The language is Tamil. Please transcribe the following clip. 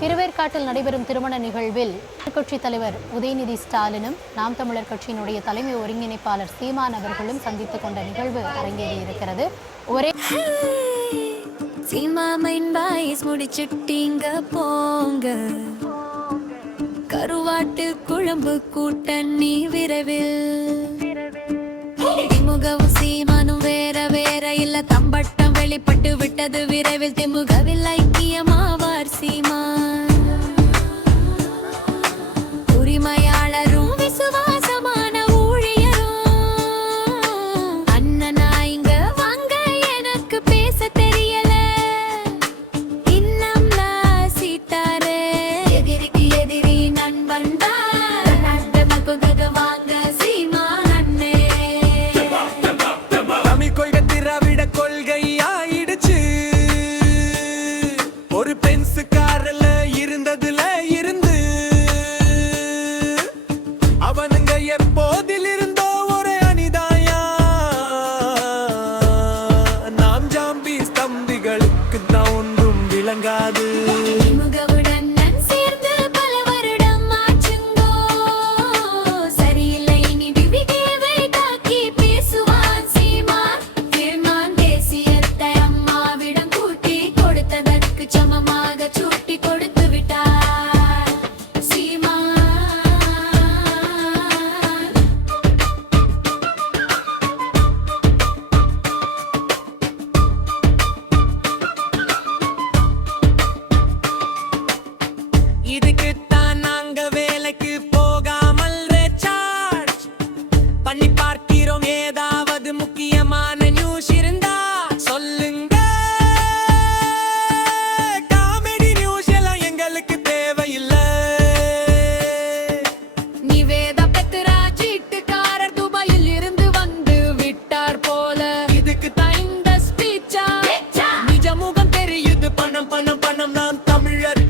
திருவேற்காட்டில் நடைபெறும் திருமண நிகழ்வில் எதிர்க்கட்சித் தலைவர் உதயநிதி ஸ்டாலினும் நாம் தமிழர் கட்சியினுடைய தலைமை ஒருங்கிணைப்பாளர் சீமான் அவர்களும் சந்தித்துக் கொண்ட நிகழ்வு அரங்கேறியிருக்கிறது. ஒரே முடிச்சுட்டீங்க போங்க, கருவாட்டு குழம்பு கூட்டணி விரைவில். திமுகவும் சீமானும் வேற வேற இல்ல, தம்பட்டம் வெளிப்பட்டு விட்டது விரைவில். திமுகவில் ஐக்கியமாவார் சீமான். உரிமையாளரும் விசுவாசமான ஊழியரும் அண்ணனா இங்க வாங்க, எனக்கு பேச தெரியல இன்னம்ல சீட்டாரே. எதிரிக்கு எதிரி நண்பன் வாங்க சீமான் அண்ணே. தமிழ் கொள்கை திராவிட கொள்கை ஆயிடுச்சு. ஒரு பென்சுக்காரல இருந்ததுல இருந்து அவனுங்க எப்போதில் இருந்தோ ஒரு அணிதாயா. நாம் ஜாம்பி ஸ்தம்பிகளுக்கு தான் ஒன்றும் விளங்காது. இதுக்குத்தான் நாங்க வேலைக்கு போகாமல் ரீசார்ஜ் பண்ணி பார்க்கிறோம். ஏதாவது முக்கியமான நியூஸ் இருந்தா சொல்லுங்க. காமெடி நியூஸ் எல்லாம் எங்களுக்கு தேவையில்லை. நிவேதா பெத்ரா சீட்டுக்காரர் துபாயில் இருந்து வந்து விட்டார் போல. இதுக்கு தான் இந்த ஸ்பீச்சா? நிஜ முகம் தெரியுது. பணம் பணம் பணம். நாம் தமிழர்